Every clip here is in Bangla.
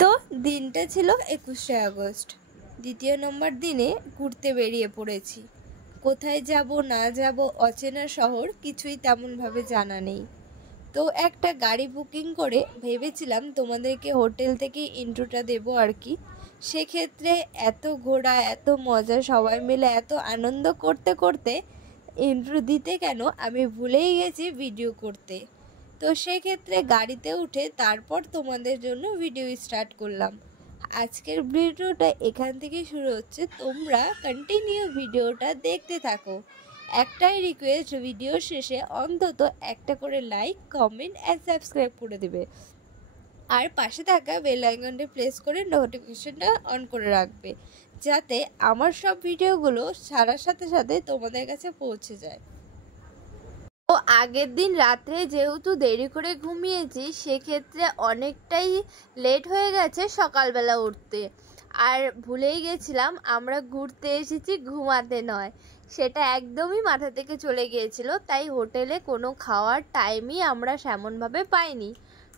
তো দিনটা ছিল 21শে আগস্ট। দ্বিতীয় নম্বর দিনে ঘুরতে বেরিয়ে পড়েছি। কোথায় যাব না যাব অচেনা শহর কিছুই তেমনভাবে জানা নেই। তো একটা গাড়ি বুকিং করে ভেবেছিলাম তোমাদেরকে হোটেল থেকে ইন্ট্রোটা দেবো আর কি। সেক্ষেত্রে এত ঘোরা, এত মজা, সবাই মিলে এত আনন্দ করতে করতে ইন্ট্রো দিতে কেন আমি ভুলেই গেছি ভিডিও করতে। তো সেক্ষেত্রে গাড়িতে উঠে তারপর তোমাদের জন্য ভিডিও স্টার্ট করলাম। আজকের ভিডিওটা এখান থেকে শুরু হচ্ছে, তোমরা কন্টিনিউ ভিডিওটা দেখতে থাকো। একটাই রিকোয়েস্ট, ভিডিও শেষে অন্তত একটা করে লাইক, কমেন্ট অ্যান্ড সাবস্ক্রাইব করে দেবে, আর পাশে থাকা বেল আইকনটা প্রেস করে নোটিফিকেশনটা অন করে রাখবে, যাতে আমার সব ভিডিওগুলো ছাড়ার সাথে সাথে তোমাদের কাছে পৌঁছে যায়। তো আগের দিন রাত্রে যেহেতু দেরি করে ঘুমিয়েছি, সেক্ষেত্রে অনেকটাই লেট হয়ে গেছে সকালবেলা উঠতে। আর ভুলেই গেছিলাম আমরা ঘুরতে এসেছি, ঘুমাতে নয়। সেটা একদমই মাথা থেকে চলে গিয়েছিল, তাই হোটেলে কোনো খাওয়ার টাইমই আমরা সেমনভাবে পাইনি।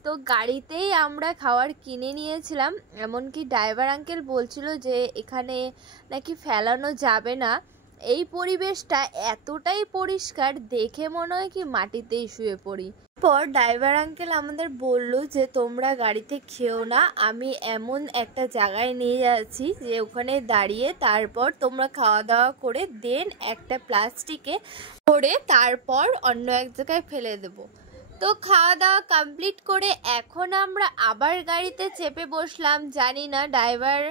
তো গাড়িতেই আমরা খাবার কিনে নিয়েছিলাম। এমনকি ড্রাইভার আঙ্কেল বলছিল যে এখানে নাকি ফেলানো যাবে না। এই পরিবেশটা এতটাই পরিষ্কার, দেখে মনে হয় কি মাটিতেই শুয়ে পড়ি। পর ড্রাইভার আঙ্কেল আমাদের বলল যে তোমরা গাড়িতে খেও না, আমি এমন একটা জায়গায় নিয়ে যাচ্ছি যে ওখানে দাঁড়িয়ে তারপর তোমরা খাওয়া দাওয়া করে দেন একটা প্লাস্টিকে ভরে তারপর অন্য এক জায়গায় ফেলে দেবো। তো খাওয়া দাওয়া কমপ্লিট করে এখন আমরা আবার গাড়িতে চেপে বসলাম। জানি না ড্রাইভার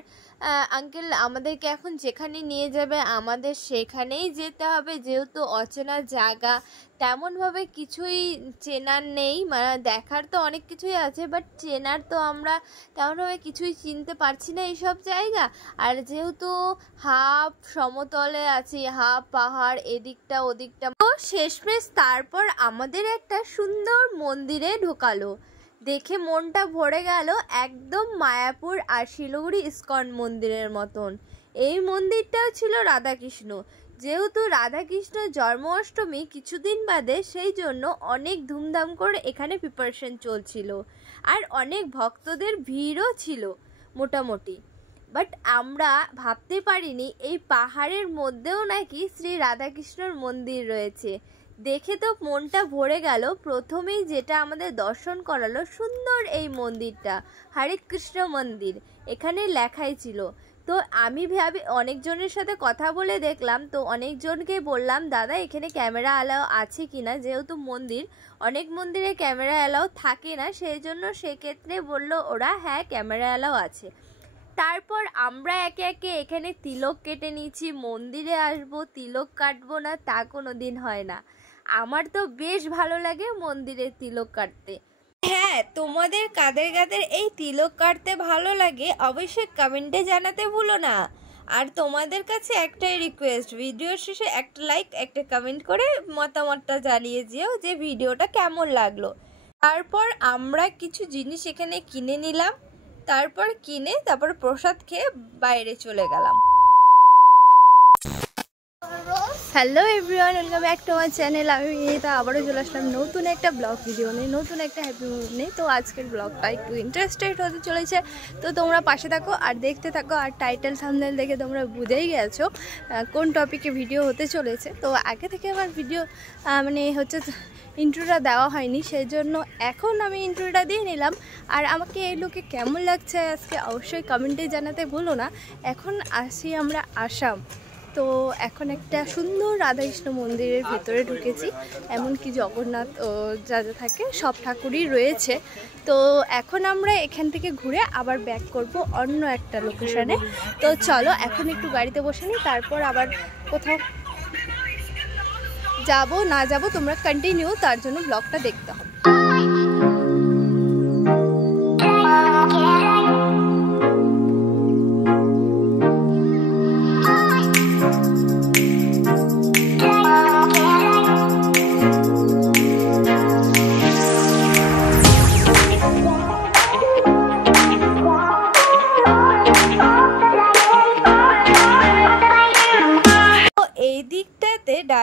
আঙ্কেল আমাদেরকে এখন যেখানে নিয়ে যাবে আমাদের সেখানেই যেতে হবে, যেহেতু অচেনা জায়গা, তেমনভাবে কিছুই চেনার নেই। মানে দেখার তো অনেক কিছুই আছে, বাট চেনার তো আমরা তেমনভাবে কিছুই চিনতে পারছি না এইসব জায়গা। আর যেহেতু হাফ সমতলে আছি, হাফ পাহাড়, এদিকটা ওদিকটা। তো শেষমেশ তারপর আমাদের একটা সুন্দর মন্দিরে ঢোকালো, দেখে মনটা ভরে গেল, একদম মায়াপুর আর শিলিগুড়ি ইস্কন মন্দিরের মতন। এই মন্দিরটাও ছিল রাধাকৃষ্ণ। যেহেতু রাধাকৃষ্ণ জন্মাষ্টমী কিছুদিন বাদে, সেই জন্য অনেক ধুমধাম করে এখানে প্রিপারেশন চলছিল, আর অনেক ভক্তদের ভিড়ও ছিল মোটামুটি। বাট আমরা ভাবতে পারিনি এই পাহাড়ের মধ্যেও নাকি শ্রী রাধাকৃষ্ণর মন্দির রয়েছে। দেখে তো মনটা ভরে গেল। প্রথমেই যেটা আমাদের দর্শন করালো সুন্দর এই মন্দিরটা, হরে কৃষ্ণ মন্দির, এখানে লেখাই ছিল। তো আমি ভাবি অনেকজনের সাথে কথা বলে দেখলাম, তো অনেকজনকে বললাম দাদা এখানে ক্যামেরা অ্যালাও আছে কিনা, যেহেতু মন্দির, অনেক মন্দিরে ক্যামেরা অ্যালাও থাকে না, সেই জন্য সেক্ষেত্রে বলল ওরা হ্যাঁ ক্যামেরা অ্যালাও আছে। তারপর আমরা একে একে এখানে তিলক কেটে নিয়েছি। মন্দিরে আসবো তিলক কাটবো না তা কোনো দিন হয় না। আমার তো বেশ ভালো লাগে মন্দিরে তিলক কাটতে। হ্যাঁ, তোমাদের কাদের কাদের এই তিলক কাটতে ভালো লাগে অবশ্যই কমেন্টে জানাতে ভুলো না। আর তোমাদের কাছে একটাই রিকোয়েস্ট, ভিডিওর শেষে একটা লাইক একটা কমেন্ট করে মতামতটা জানিয়ে যেও যে ভিডিওটা কেমন লাগলো। তারপর আমরা কিছু জিনিস এখানে কিনে নিলাম, তারপর প্রসাদ খেয়ে বাইরে চলে গেলাম। Hello everyone, welcome back to আমার চ্যানেল। আমি এটা আবারও চলে আসলাম নতুন একটা ব্লগ ভিডিও নিয়ে, নতুন একটা হ্যাপি মুড নিয়ে। তো আজকের ব্লগটা একটু ইন্টারেস্টেড হতে চলেছে, তো তোমরা পাশে থাকো আর দেখতে থাকো। আর টাইটেল থাম্বনেল দেখে তোমরা বুঝেই গেছো কোন টপিকে ভিডিও হতে চলেছে। তো আগে থেকে আমার ভিডিও ইন্ট্রোটা দেওয়া হয়নি, সেই জন্য এখন আমি ইন্ট্রোটা দিয়ে নিলাম। আর আমাকে এই লোকে কেমন লাগছে আজকে অবশ্যই কমেন্টে জানাতে ভুলো না। এখন আসি আমরা আসাম। তো এখন একটা সুন্দর রাধাকৃষ্ণ মন্দিরের ভেতরে ঢুকেছি, এমনকি জগন্নাথ যা যা থাকে সব ঠাকুরই রয়েছে। তো এখন আমরা এখান থেকে ঘুরে আবার ব্যাক করব অন্য একটা লোকেশনে। তো চলো এখন একটু গাড়িতে বসে নিই, তারপর আবার কোথাও যাব না যাব তোমরা কন্টিনিউ, তার জন্য ব্লগটা দেখতে হবে।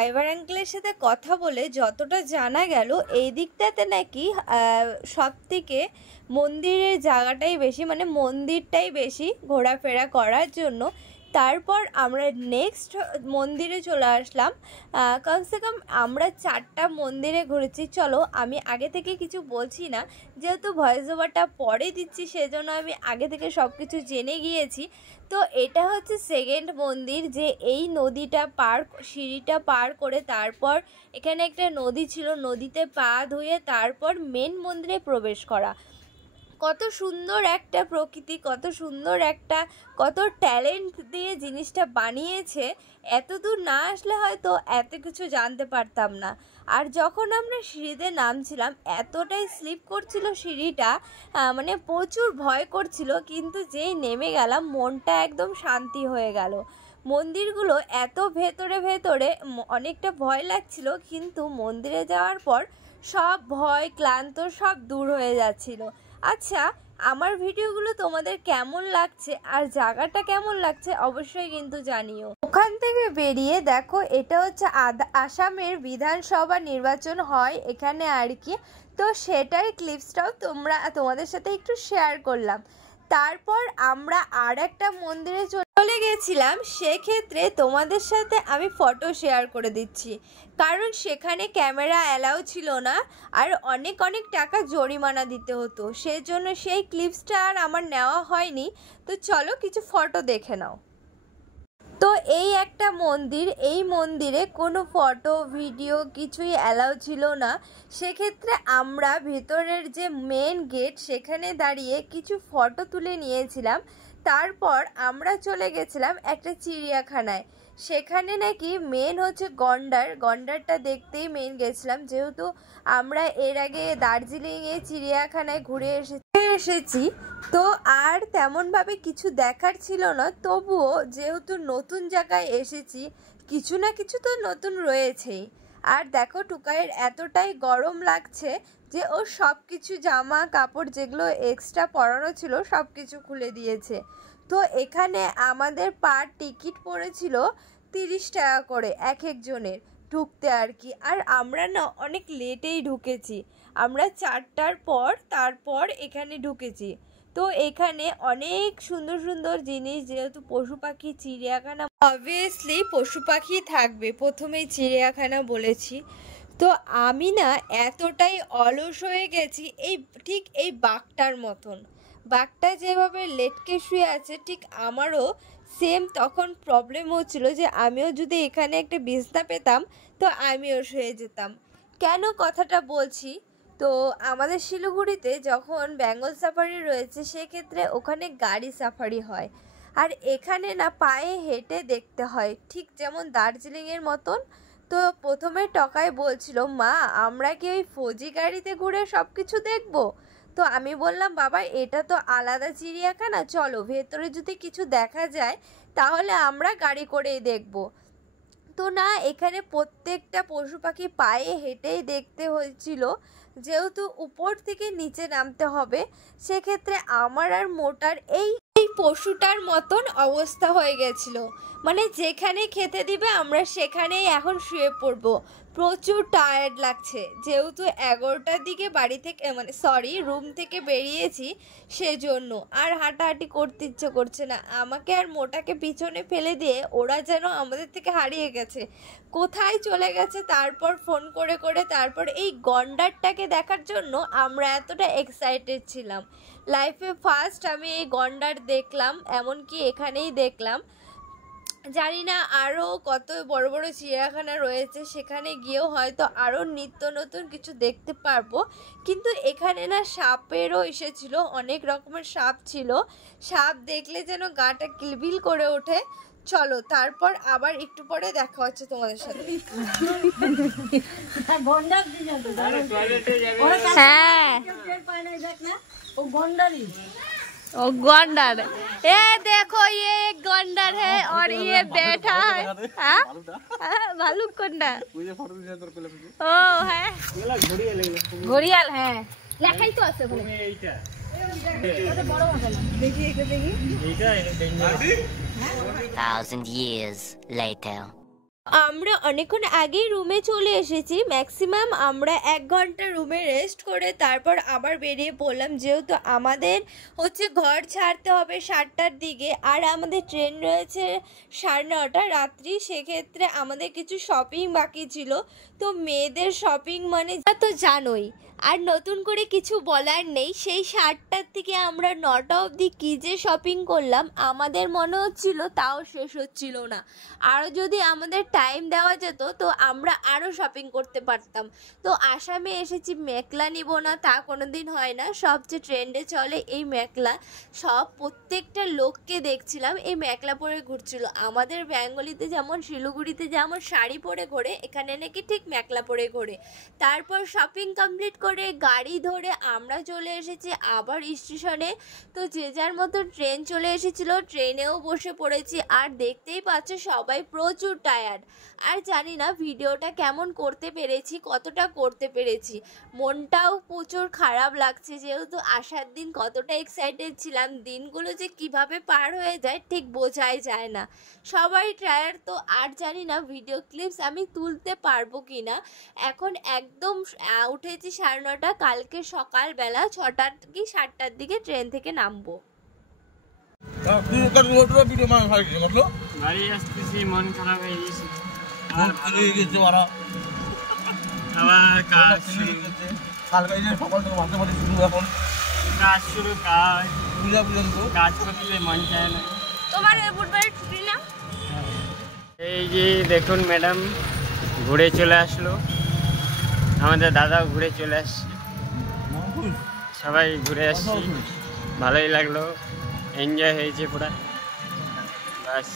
ড্রাইভার আঙ্কেলের সাথে কথা বলে যতটা জানা গেল, এই দিকটাতে নাকি সব থেকে মন্দিরের জায়গাটাই বেশি, মানে মন্দিরটাই বেশি ঘোরাফেরা করার জন্য। তারপর আমরা নেক্সট মন্দিরে চলে আসলাম। কমসে কম আমরা 4টা মন্দিরে ঘুরেছি। চলো, আমি আগে থেকে কিছু বলছি না, যেহেতু ভয়েস ওভারটা পরে দিচ্ছি সেজন্য আমি আগে থেকে সব কিছু জেনে গিয়েছি। তো এটা হচ্ছে সেকেন্ড মন্দির, যে এই নদীটা সিঁড়িটা পার করে তারপর এখানে একটা নদী ছিল, নদীতে পা ধুয়ে তারপর মেন মন্দিরে প্রবেশ করা। কত সুন্দর একটা প্রকৃতি, কত ট্যালেন্ট দিয়ে জিনিসটা বানিয়েছে। এত দূর না আসলে হয়তো এত কিছু জানতে পারতাম না। আর যখন আমরা সিঁড়িতে নামছিলাম এতটাই স্লিপ করছিল সিঁড়িটা, মানে প্রচুর ভয় করছিল, কিন্তু যেই নেমে গেলাম মনটা একদম শান্তি হয়ে গেল। মন্দিরগুলো এত ভেতরে অনেকটা ভয় লাগছিল, কিন্তু মন্দিরে যাওয়ার পর সব ভয় ক্লান্ত সব দূর হয়ে যাচ্ছিল। আচ্ছা, আমার ভিডিওগুলো তোমাদের কেমন লাগছে আর জায়গাটা কেমন লাগছে অবশ্যই কিন্তু জানিও। ওখান থেকে বেরিয়ে দেখো, এটা হচ্ছে আসামের বিধানসভা নির্বাচন হয় এখানে আর কি। তো সেটার ক্লিপসটাও তোমাদের সাথে একটু শেয়ার করলাম। তারপর আমরা আর একটা মন্দিরে চলে গেছিলাম, সেক্ষেত্রে তোমাদের সাথে আমি ফটো শেয়ার করে দিচ্ছি, কারণ সেখানে ক্যামেরা অ্যালাউ ছিল না আর অনেক টাকা জরিমানা দিতে হতো, সেজন্য সেই ক্লিপসটা আর আমার নেওয়া হয়নি। তো চলো কিছু ফটো দেখে নাও। তো এই একটা মন্দির, এই মন্দিরে কোনো ফটো ভিডিও কিছুই অ্যালাউ ছিল না। সেক্ষেত্রে আমরা ভেতরের যে মেন গেট সেখানে দাঁড়িয়ে কিছু ফটো তুলে নিয়েছিলাম। তারপর আমরা চলে গেছিলাম একটা চিড়িয়াখানায়। সেখানে নাকি মেন হচ্ছে গন্ডারটা দেখতেই মেন গেছিলাম, যেহেতু আমরা এর আগে দার্জিলিংয়ে চিড়িয়াখানায় ঘুরে এসেছি। তো আর তেমনভাবে কিছু দেখার ছিল না, তবুও যেহেতু নতুন জায়গায় এসেছি কিছু না কিছু তো নতুন রয়েছেই। আর দেখো, টুকাইয়ের এতটাই গরম লাগছে যে ও সব কিছু জামা কাপড় যেগুলো এক্সট্রা পরানো ছিল সব কিছু খুলে দিয়েছে। তো এখানে আমাদের পার টিকিট পড়েছিল 30 টাকা করে এক একজনের ঢুকতে আর কি। আর আমরা না অনেক লেটেই ঢুকেছি, আমরা 4টার পর তারপর এখানে ঢুকেছি। তো এখানে অনেক সুন্দর জিনিস, যেহেতু পশু পাখি চিড়িয়াখানা, অবভিয়াসলি পশু পাখি থাকবে, প্রথমেই চিড়িয়াখানা বলেছি। তো আমি না এতটাই অলস হয়ে গেছি, ঠিক এই বাঘটার মতন। বাঘটা যেভাবে লেটকে শুয়ে আছে, ঠিক আমারও সেম তখন প্রবলেম হচ্ছিল যে আমিও যদি এখানে একটা বিছনা পেতাম তো আমিও শুয়ে যেতাম। কেন কথাটা বলছি, তো আমাদের শিলিগুড়িতে যখন বেঙ্গল সাফারি রয়েছে সেক্ষেত্রে ওখানে গাড়ি সাফারি হয়, আর এখানে না পায়ে হেঁটে দেখতে হয়, ঠিক যেমন দার্জিলিংয়ের মতন। তো প্রথমে টকাই বলছিল, মা আমরা কি ওই ফৌজি গাড়িতে ঘুরে সব কিছু দেখবো? তো আমি বললাম, বাবা এটা তো আলাদা চিড়িয়াখানা, চলো ভেতরে যদি কিছু দেখা যায় তাহলে আমরা গাড়ি করেই দেখব। তো না, এখানে প্রত্যেকটা পশু পাখি পায়ে হেঁটেই দেখতে হয়েছিল, যেহেতু উপর থেকে নিচে নামতে হবে। সেক্ষেত্রে আমার আর মোটার এই পশুটার মতন অবস্থা হয়ে গেছিল, মানে যেখানে খেতে দিবে আমরা সেখানেই এখন শুয়ে পড়বো। প্রচুর টায়ার্ড লাগছে, যেহেতু 11টার দিকে রুম থেকে বেরিয়েছি, সেজন্য আর হাঁটাহাঁটি করতে ইচ্ছে করছে না। আমাকে আর মোটাকে পিছনে ফেলে দিয়ে ওরা যেন আমাদের থেকে হারিয়ে গেছে, কোথায় চলে গেছে। তারপর ফোন করে তারপর এই গন্ডারটাকে দেখার জন্য আমরা এতটা এক্সাইটেড ছিলাম। লাইফে ফার্স্ট আমি এই গন্ডার দেখলাম, এমনকি এখানেই দেখলাম। জানি না আরও কত বড় বড় চিড়িয়াখানা রয়েছে, সেখানে গিয়েও হয়তো আরও নিত্য নতুন কিছু দেখতে পারবো। কিন্তু এখানে না সাপেরও এসেছিলো, অনেক রকমের সাপ ছিল, সাপ দেখলে যেন গাটা কিলবিল করে ওঠে। চলো তারপর আবার একটু পরে দেখা হচ্ছে তোমাদের সাথে। ओ गंडर, ये देखो ये एक गंडर है और ये बैठा है, भालू गंडर ओ है घड़ियाल है लेखाई तो আছে বলে এইটা বড় মশলা দেখি এটা দেখি এইটা 1000 years later আমরা অনেকক্ষণ আগেই রুমে চলে এসেছি। ম্যাক্সিমাম আমরা 1 ঘন্টা রুমে রেস্ট করে তারপর আবার বেরিয়ে পড়লাম, যেহেতু আমাদের হচ্ছে ঘর ছাড়তে হবে 7টার দিকে, আর আমাদের ট্রেন রয়েছে 9:30 রাত্রি। সেক্ষেত্রে আমাদের কিছু শপিং বাকি ছিল। তো মেয়েদের শপিং মানে তো জানোই, আর নতুন করে কিছু বলার নেই। সেই 7টার থেকে আমরা 9টা অবধি কী যে শপিং করলাম আমাদের মনে হচ্ছিল তাও শেষ হচ্ছিল না। আরও যদি আমাদের টাইম দেওয়া যেত তো আমরা আরও শপিং করতে পারতাম। তো আসামে এসেছি, মেখলা নিব না তা কোনো দিন হয় না, সবচেয়ে ট্রেন্ডে চলে এই মেখলা। প্রত্যেকটা লোককে দেখছিলাম এই মেখলা পরে ঘুরছিল। আমাদের বেঙ্গলিতে যেমন, শিলিগুড়িতে যেমন শাড়ি পরে ঘোরে, এখানে নাকি ঠিক মেখলা পরে ঘোরে। তারপর শপিং কমপ্লিট করে গাড়ি ধরে আমরা চলে এসেছি আবার স্টেশনে। তো যে যার মতো ট্রেন চলে এসেছিল, ট্রেনেও বসে পড়েছি। আর দেখতেই পাচ্ছ সবাই প্রচুর টায়ার্ড। আর জানি না ভিডিওটা কেমন করতে পেরেছি, কতটা করতে পেরেছি। মনটাও প্রচুর খারাপ লাগছে, যেহেতু আসার দিন কতটা এক্সাইটেড ছিলাম। দিনগুলো যে কিভাবে পার হয়ে যায় ঠিক বোঝাই যায় না। সবাই টায়ার্ড। তো আর জানি না ভিডিও ক্লিপস আমি তুলতে পারবো কি না। এখন একদম উঠেছি 9:30, কালকে সকালবেলা 6টা কি 7টার দিকে ট্রেন থেকে নামবো। বাড়ি আসতেছি, মন খারাপ হয়ে গেছে। আবার কাজ শুরু, কাজ শুরু, কাজ করতে মন চায় না। তোমার বুধবার ছুটি না? এই যে দেখুন ম্যাডাম ঘুরে চলে আসলো, আমাদের দাদাও ঘুরে চলে আসছে, সবাই ঘুরে আসছি, ভালোই লাগলো, এনজয় হয়েছে পুরা। বাস।